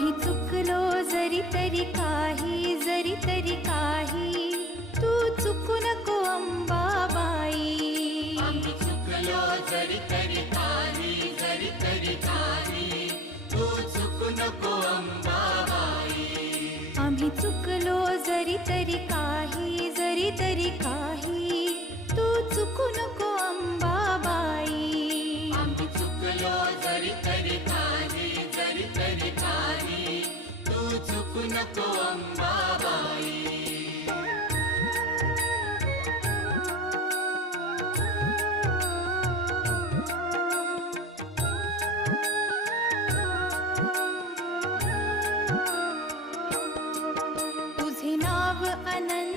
आम्ही चुकलो जरी तरी काही, जरी तरी काही, तू चुकू नको अंबाबाई. आम्ही चुकलो जरी तरी काही, जरी तरी काही, तू चुकू नको अंबाबाई. आम्ही चुकलो जरी तरी काही, जरी तरी काही, तू चुकू नको अंबाबाई. आम्ही चुकलो जरी तरी काही, जरी तरी काही, तू चुकू नको अंबाबाई. तुझे नाव अनंत